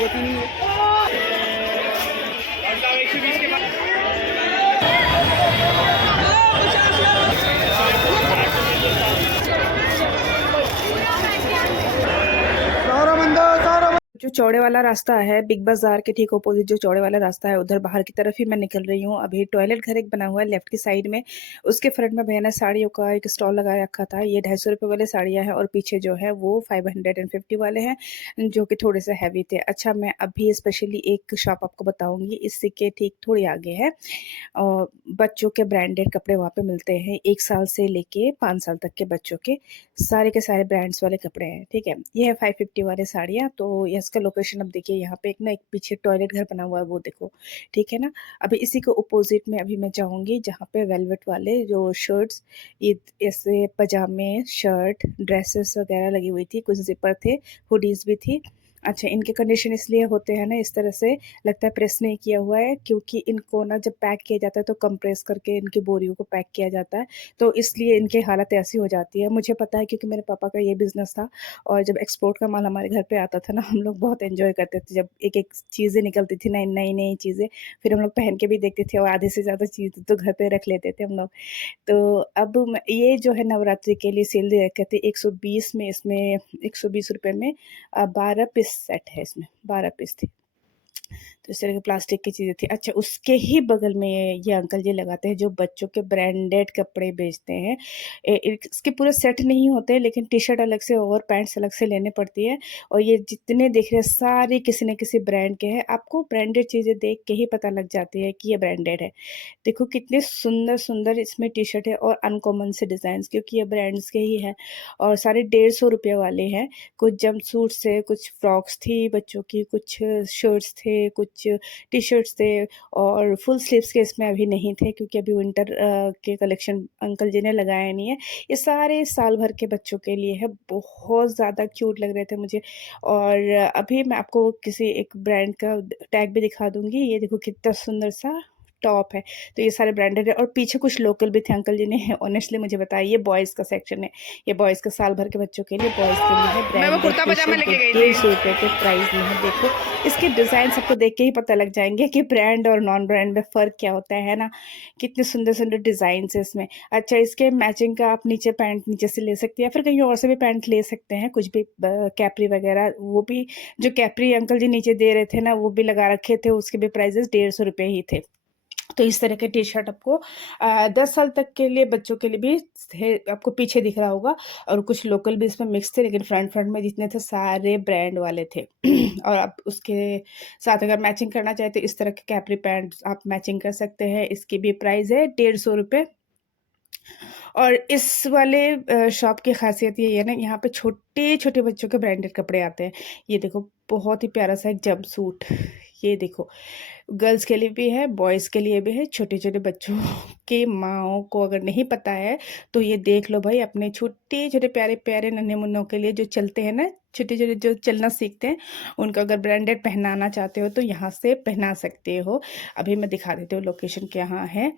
जरूरत ही नहीं है। जो चौड़े वाला रास्ता है बिग बाजार के ठीक अपोजिट, जो चौड़े वाला रास्ता है उधर बाहर की तरफ ही मैं निकल रही हूँ। अभी टॉयलेट घर एक बना हुआ है लेफ्ट की साइड में, उसके फ्रंट में भैया ने साड़ियों का एक स्टॉल लगा रखा था। ये 250 रुपये वाले साड़ियाँ हैं और पीछे जो है वो 550 वाले हैं, जो कि थोड़े से हैवी थे। अच्छा, मैं अभी स्पेशली एक शॉप आपको बताऊँगी, इसी के ठीक थोड़ी आगे है और बच्चों के ब्रांडेड कपड़े वहाँ पे मिलते हैं। 1 साल से लेके 5 साल तक के बच्चों के सारे ब्रांड्स वाले कपड़े हैं, ठीक है। ये है 550 वाले साड़ियाँ। तो ये इसका लोकेशन अब देखिए, यहाँ पे एक ना एक पीछे टॉयलेट घर बना हुआ है, वो देखो, ठीक है ना। अभी इसी के अपोजिट में अभी मैं जाऊँगी जहाँ पे वेलवेट वाले जो शर्ट्स, ये ऐसे पजामे, शर्ट, ड्रेसेस वगैरह लगी हुई थी, कुछ ज़िपर थे, हुडीज़ भी थी। अच्छा, इनके कंडीशन इसलिए होते हैं ना इस तरह से, लगता है प्रेस नहीं किया हुआ है, क्योंकि इनको ना जब पैक किया जाता है तो कंप्रेस करके इनकी बोरियों को पैक किया जाता है, तो इसलिए इनकी हालत ऐसी हो जाती है। मुझे पता है क्योंकि मेरे पापा का ये बिज़नेस था और जब एक्सपोर्ट का माल हमारे घर पे आता था ना, हम लोग बहुत एंजॉय करते थे जब एक-एक चीज़ें निकलती थी, नई-नई चीज़ें, फिर हम लोग पहन के भी देखते थे और आधे से ज़्यादा चीज़ तो घर पे रख लेते थे हम लोग। तो अब ये जो है नवरात्रि के लिए सेल दे रखे थे 120 में, इसमें 120 रुपए में 12 पीस सेट है, इसमें 12 पीस थे। तो इस तरह की प्लास्टिक की चीज़ें थी। अच्छा, उसके ही बगल में ये अंकल जी लगाते हैं जो बच्चों के ब्रांडेड कपड़े बेचते हैं। इसके पूरे सेट नहीं होते, लेकिन टी शर्ट अलग से और पैंट्स अलग से लेने पड़ती है। और ये जितने दिख रहे हैं सारे किसी न किसी ब्रांड के हैं। आपको ब्रांडेड चीज़ें देख के ही पता लग जाती है कि ये ब्रांडेड है। देखो कितने सुंदर-सुंदर इसमें टी-शर्ट है और अनकॉमन से डिज़ाइन्स, क्योंकि ये ब्रांड्स के ही हैं और सारे 150 रुपए वाले हैं। कुछ जंपसूट्स थे, कुछ फ्रॉक्स थी बच्चों की, कुछ शर्ट्स थे, कुछ टी-शर्ट्स थे और फुल स्लीव्स के इसमें अभी नहीं थे, क्योंकि अभी विंटर के कलेक्शन अंकल जी ने लगाया नहीं है। ये सारे साल भर के बच्चों के लिए है, बहुत ज़्यादा क्यूट लग रहे थे मुझे। और अभी मैं आपको किसी एक ब्रांड का टैग भी दिखा दूँगी। ये देखो कितना सुंदर सा टॉप है। तो ये सारे ब्रांडेड है और पीछे कुछ लोकल भी थे। अंकल जी ने ऑनेस्टली मुझे बताया ये बॉयज़ का सेक्शन है। ये बॉयज़ का साल भर के बच्चों के लिए बॉयज़ के लिए है। मैं वो ब्रांडेड कुर्ता पजामा टी-शर्ट लेके गई थी। 150 रुपए के प्राइस में है। देखो इसके डिज़ाइन आपको देख के ही पता लग जाएँगे कि ब्रांड और नॉन ब्रांड में फ़र्क क्या होता है ना? कितने सुंदर-सुंदर डिज़ाइन्स है इसमें। अच्छा, इसके मैचिंग का आप नीचे पैंट नीचे से ले सकती हैं या फिर कहीं और से भी पैंट ले सकते हैं, कुछ भी कैपरी वगैरह, वो भी जो कैपरी अंकल जी नीचे दे रहे थे ना, वो भी लगा रखे थे, उसके भी प्राइसेज़ 150 रुपए ही थे। तो इस तरह के टी-शर्ट आपको 10 साल तक के लिए बच्चों के लिए भी थे, आपको पीछे दिख रहा होगा। और कुछ लोकल भी इसमें मिक्स थे, लेकिन फ्रंट में जितने थे सारे ब्रांड वाले थे। और आप उसके साथ अगर मैचिंग करना चाहें तो इस तरह के कैपरी पैंट्स आप मैचिंग कर सकते हैं। इसकी भी प्राइस है 150 रुपए। और इस वाले शॉप की ख़ासियत ये है ना, यहाँ पे छोटे-छोटे बच्चों के ब्रांडेड कपड़े आते हैं। ये देखो बहुत ही प्यारा-सा एक जंपसूट, ये देखो गर्ल्स के लिए भी है, बॉयज़ के लिए भी है। छोटे-छोटे बच्चों की माँओं को अगर नहीं पता है, तो ये देख लो भाई, अपने छोटे-छोटे प्यारे-प्यारे नन्हे-मुन्नों के लिए जो चलते हैं ना, छोटे-छोटे जो चलना सीखते हैं, उनको अगर ब्रांडेड पहनाना चाहते हो तो यहाँ से पहना सकते हो। अभी मैं दिखा देती हूँ लोकेशन कहाँ है।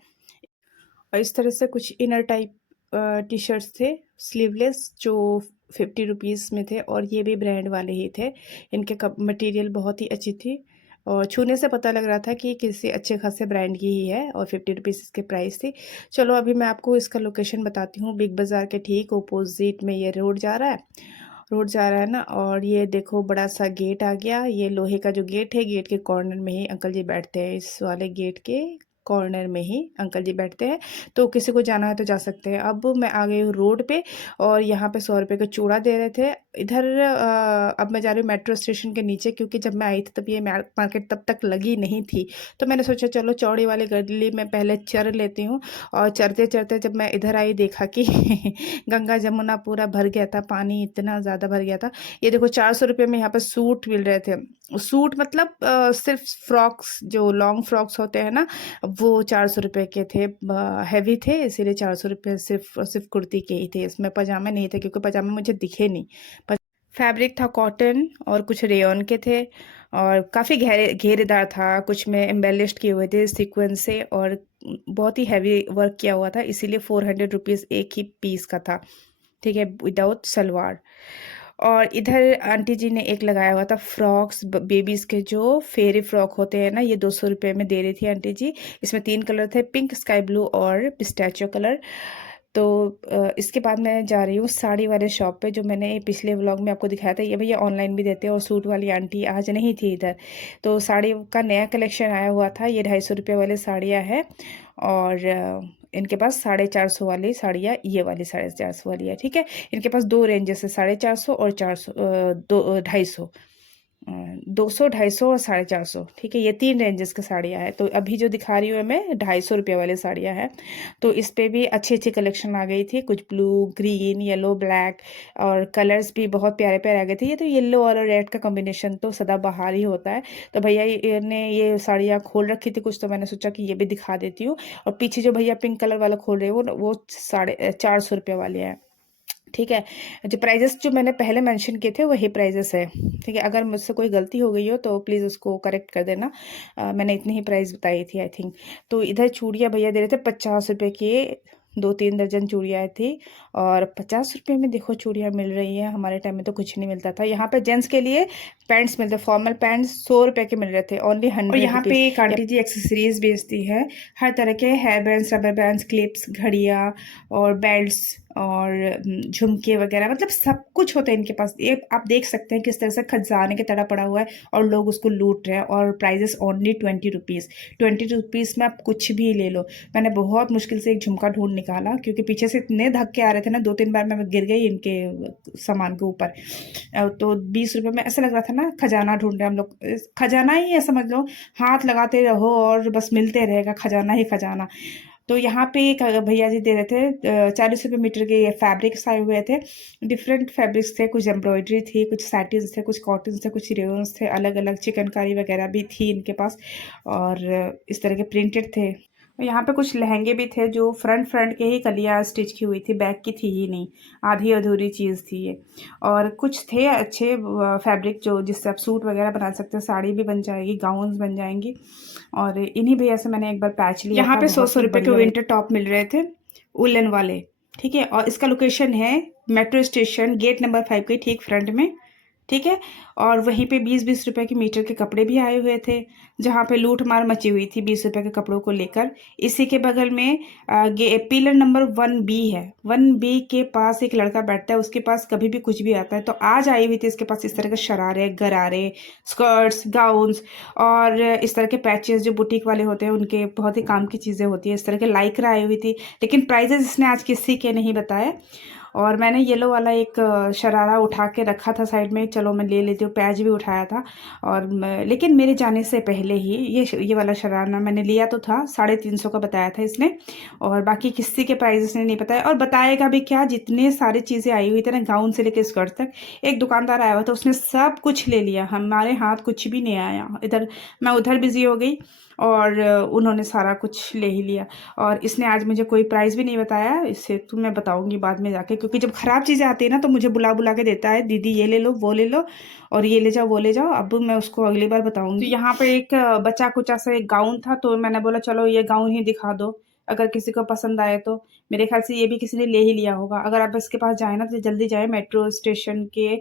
और इस तरह से कुछ इनर टाइप टी-शर्ट्स थे, स्लीवलेस, जो 50 रुपीज़ में थे और ये भी ब्रांड वाले ही थे। इनके कप मटेरियल बहुत ही अच्छी थी और छूने से पता लग रहा था कि किसी अच्छे खासे ब्रांड की ही है और 50 रुपीज़ इसकी प्राइस थी। चलो अभी मैं आपको इसका लोकेशन बताती हूँ। बिग बाज़ार के ठीक अपोज़िट में ये रोड जा रहा है ना, और ये देखो बड़ा-सा गेट आ गया। ये लोहे का जो गेट है, गेट के कॉर्नर में ही अंकल जी बैठते हैं। इस वाले गेट के कॉर्नर में ही अंकल जी बैठते हैं, तो किसी को जाना है तो जा सकते हैं। अब मैं आ गई हूँ रोड पे और यहाँ पे 100 रुपए का चूड़ा दे रहे थे। इधर अब मैं जा रही हूँ मेट्रो स्टेशन के नीचे, क्योंकि जब मैं आई थी तब ये मार्केट तब तक लगी नहीं थी। तो मैंने सोचा चलो चौड़ी वाली गली में पहले चर लेती हूँ। और चरते-चरते जब मैं इधर आई देखा कि गंगा जमुना पूरा भर गया था, पानी इतना ज़्यादा भर गया था। ये देखो 400 रुपए में यहाँ पे सूट मिल रहे थे। सूट मतलब सिर्फ़ फ्रॉक्स, जो लॉन्ग फ्रॉक्स होते हैं ना, वो 400 रुपए के थे। हैवी थे इसीलिए 400 रुपए सिर्फ़ कुर्ती के ही थे। इसमें पजामे नहीं थे, क्योंकि पजामे मुझे दिखे नहीं। फैब्रिक था कॉटन और कुछ रेयॉन के थे और काफ़ी घेरेदार था। कुछ में एम्बेलिश्ड किए हुए थे सीक्वेंस से और बहुत ही हैवी वर्क किया हुआ था, इसीलिए 400 रुपीज़ एक ही पीस का था, ठीक है, विदाउट सलवार। और इधर आंटी जी ने एक लगाया हुआ था फ्रॉक्स, बेबीज़ के जो फेरी फ्रॉक होते हैं ना, ये 200 रुपये में दे रही थी आंटी जी। इसमें 3 कलर थे, पिंक, स्काई ब्लू और पिस्ताचियो कलर। तो इसके बाद मैं जा रही हूँ साड़ी वाले शॉप पे, जो मैंने पिछले व्लॉग में आपको दिखाया था। ये भैया ऑनलाइन भी देते हैं, और सूट वाली आंटी आज नहीं थी इधर। तो साड़ी का नया कलेक्शन आया हुआ था, ये 250 रुपये वाले साड़ियाँ हैं। और इनके पास 450 वाली साड़ियाँ, ये वाली 450 वाली है, ठीक है। इनके पास दो रेंजेस है, 450 और 400, 250, 200, 250 और 450, ठीक है। ये 3 रेंजेस की साड़ियाँ हैं। तो अभी जो दिखा रही हूँ मैं 250 रुपये वाली साड़ियाँ हैं। तो इस पे भी अच्छी अच्छी कलेक्शन आ गई थी, कुछ ब्लू, ग्रीन, येलो, ब्लैक, और कलर्स भी बहुत प्यारे प्यारे आ गए थे। ये तो येलो और रेड का कॉम्बिनेशन तो सदाबहार ही होता है। तो भैया ने ये साड़ियाँ खोल रखी थी कुछ, तो मैंने सोचा कि ये भी दिखा देती हूँ। और पीछे जो भैया पिंक कलर वाला खोल रहे हैं वो 450 रुपये वाले हैं, ठीक है। जो प्राइजेस जो मैंने पहले मेंशन किए थे वही प्राइजेस है, ठीक है। अगर मुझसे कोई गलती हो गई हो तो प्लीज़ उसको करेक्ट कर देना। मैंने इतनी ही प्राइस बताई थी आई थिंक। तो इधर चूड़ियाँ भैया दे रहे थे 50 रुपये की, 2-3 दर्जन चूड़ियाँ थी। और 50 रुपये में देखो चूड़ियाँ मिल रही हैं, हमारे टाइम में तो कुछ नहीं मिलता था। यहाँ पे जेंट्स के लिए पैंट्स मिलते, फॉर्मल पैंट्स 100 रुपये के मिल रहे थे, ओनली 100 रुपीज़। और यहाँ पे एक आंटी जी एक्सेसरीज बेचती है, हर तरह के hair bands, rubber bands, clips, घड़ियाँ और बेल्ट्स और झुमके वगैरह, मतलब सब कुछ होता है इनके पास। ये आप देख सकते हैं किस तरह से खजाने की तरह पड़ा हुआ है, और लोग उसको लूट रहे हैं। और प्राइजेस ओनली 20 रुपीज़, 20 रुपीज़ में आप कुछ भी ले लो। मैंने बहुत मुश्किल से एक झुमका ढूंढ निकाला, क्योंकि पीछे से इतने धक्के आ रहे थे ना, 2-3 बार मैं गिर गई इनके सामान के ऊपर। तो 20 रुपये में ऐसा लग रहा था ना खजाना ढूंढ रहे हैं हम लोग। खजाना ही है समझ लो, हाथ लगाते रहो और बस मिलते रहेगा खजाना ही खजाना। तो यहाँ पे एक भैया जी दे रहे थे 40 रुपये मीटर के, ये फैब्रिक्स आए हुए थे। डिफरेंट फैब्रिक्स थे, कुछ एम्ब्रॉयडरी थी, कुछ सैटिन्स थे, कुछ कॉटन थे, कुछ रेयन्स थे, अलग अलग चिकनकारी वगैरह भी थी इनके पास। और इस तरह के प्रिंटेड थे। यहाँ पे कुछ लहंगे भी थे, जो फ्रंट फ्रंट के ही कलियाँ स्टिच की हुई थी, बैक की थी ही नहीं, आधी अधूरी चीज़ थी ये। और कुछ थे अच्छे फैब्रिक, जो जिससे आप सूट वगैरह बना सकते हैं, साड़ी भी बन जाएगी, गाउन्स बन जाएंगी। और इन्हीं भैया से मैंने एक बार पैच लिया यहाँ था, पे 100 रुपये के विंटर टॉप मिल रहे थे, उलन वाले, ठीक है। और इसका लोकेशन है मेट्रो स्टेशन गेट नंबर 5 के ठीक फ्रंट में, ठीक है। और वहीं पे 20-20 रुपए के मीटर के कपड़े भी आए हुए थे, जहाँ पे लूट मार मची हुई थी 20 रुपए के कपड़ों को लेकर। इसी के बगल में पिलर नंबर 1B है, 1B के पास एक लड़का बैठता है, उसके पास कभी भी कुछ भी आता है। तो आज आई हुई थी इसके पास इस तरह के शरारे, गरारे, स्कर्ट्स, गाउन्स, और इस तरह के पैचेस जो बुटीक वाले होते हैं उनके बहुत ही काम की चीज़ें होती है। इस तरह के लाइक्रा आई हुई थी, लेकिन प्राइजेस इसने आज किसी के नहीं बताए। और मैंने येलो वाला एक शरारा उठा के रखा था साइड में, चलो मैं ले लेती हूँ, पैच भी उठाया था। और लेकिन मेरे जाने से पहले ही ये वाला शरारा मैंने लिया तो था, 350 का बताया था इसने। और बाकी किसी के प्राइस ने नहीं बताया, और बताएगा भी क्या, जितने सारी चीज़ें आई हुई थी ना, गाउन से लेकर स्कर्ट तक। एक दुकानदार आया हुआ था, उसने सब कुछ ले लिया, हमारे हाथ कुछ भी नहीं आया। इधर मैं उधर बिजी हो गई, और उन्होंने सारा कुछ ले ही लिया। और इसने आज मुझे कोई प्राइस भी नहीं बताया, इससे तो मैं बताऊंगी बाद में जाके, क्योंकि जब ख़राब चीज़ें आती है ना तो मुझे बुला बुला के देता है, दीदी ये ले लो, वो ले लो, और ये ले जाओ, वो ले जाओ। अब मैं उसको अगली बार बताऊंगी। तो यहाँ पे एक बच्चा कुचा सा एक गाउन था, तो मैंने बोला चलो ये गाउन ही दिखा दो, अगर किसी को पसंद आए तो। मेरे ख्याल से ये भी किसी ने ले ही लिया होगा। अगर आप इसके पास जाए ना तो जल्दी जाए, मेट्रो स्टेशन के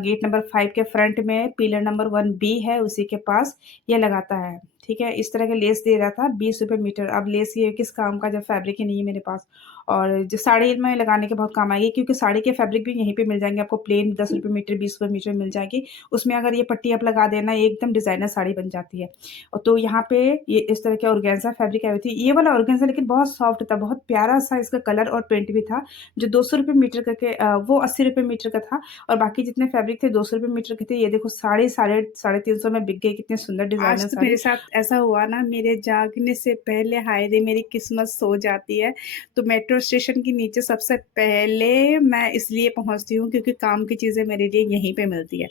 गेट नंबर 5 के फ्रंट में पिलर नंबर 1B है, उसी के पास ये लगाता है, ठीक है। इस तरह के लेस दे रहा था 20 रुपये मीटर। अब लेस ये किस काम का जब फैब्रिक ही नहीं है मेरे पास। और जो साड़ी में लगाने के बहुत काम आएगी, क्योंकि साड़ी के फैब्रिक भी यहीं पे मिल जाएंगे आपको, प्लेन 10 रुपये मीटर, 20 रुपये मीटर मिल जाएगी। उसमें अगर ये पट्टी आप लगा देना, एकदम डिज़ाइनर साड़ी बन जाती है। और तो यहाँ पे ये इस तरह के ऑर्गेन्जा फैब्रिक आई हुई थी, ये वाला ऑर्गेन्जा लेकिन बहुत सॉफ्ट था, बहुत प्यारा सा इसका कलर और प्रिंट भी था। जो 200 रुपये मीटर करके वो 80 रुपये मीटर का था, और बाकी जितने फैब्रिक थे 200 रुपये मीटर के थे। ये देखो साढ़े 350 में बिक गई, कितने सुंदर डिजाइनर साड़ी। मेरे साथ ऐसा हुआ ना, मेरे जागने से पहले हाय रे मेरी किस्मत सो जाती है। तो मेट्रो स्टेशन के नीचे सबसे पहले मैं इसलिए पहुंचती हूँ क्योंकि काम की चीज़ें मेरे लिए यहीं पे मिलती है।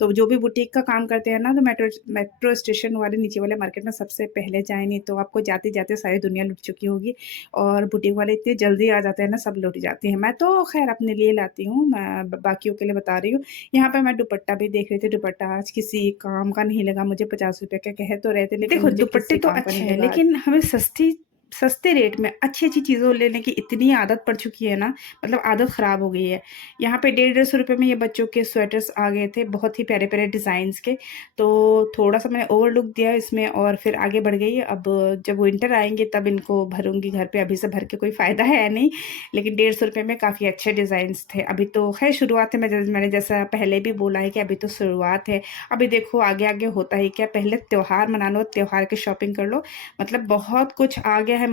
तो जो भी बुटीक का काम करते हैं ना, तो मेट्रो स्टेशन वाले नीचे वाले मार्केट में सबसे पहले जाए, नहीं तो आपको जाते जाते सारी दुनिया लुट चुकी होगी। और बुटीक वाले इतने जल्दी आ जाते हैं ना, सब लुट जाती हैं। मैं तो खैर अपने लिए लाती हूँ, मैं बाकियों के लिए बता रही हूँ। यहाँ पे मैं दुपट्टा भी देख रही थी, दुपट्टा आज किसी काम का नहीं लगा मुझे, 50 रुपये का कह तो रहे थे, लेकिन देखो दुपट्टे तो अच्छे हैं, लेकिन हमें सस्ती सस्ते रेट में अच्छी-अच्छी चीज़ों लेने की इतनी आदत पड़ चुकी है ना, मतलब आदत ख़राब हो गई है। यहाँ पे ₹150-150 में ये बच्चों के स्वेटर्स आ गए थे, बहुत ही प्यारे-प्यारे डिज़ाइन्स के। तो थोड़ा-सा मैंने ओवरलुक दिया इसमें और फिर आगे बढ़ गई। अब जब विंटर आएँगे तब इनको भरूँगी घर पे, अभी से भर के कोई फ़ायदा है नहीं। लेकिन ₹150 में काफ़ी अच्छे डिज़ाइन्स थे। अभी तो ख़ैर शुरुआत है, मैंने जैसा पहले भी बोला है कि अभी तो शुरुआत है। अभी देखो आगे-आगे होता ही क्या, पहले त्योहार मना लो, त्योहार की शॉपिंग कर लो, मतलब बहुत कुछ आ गया है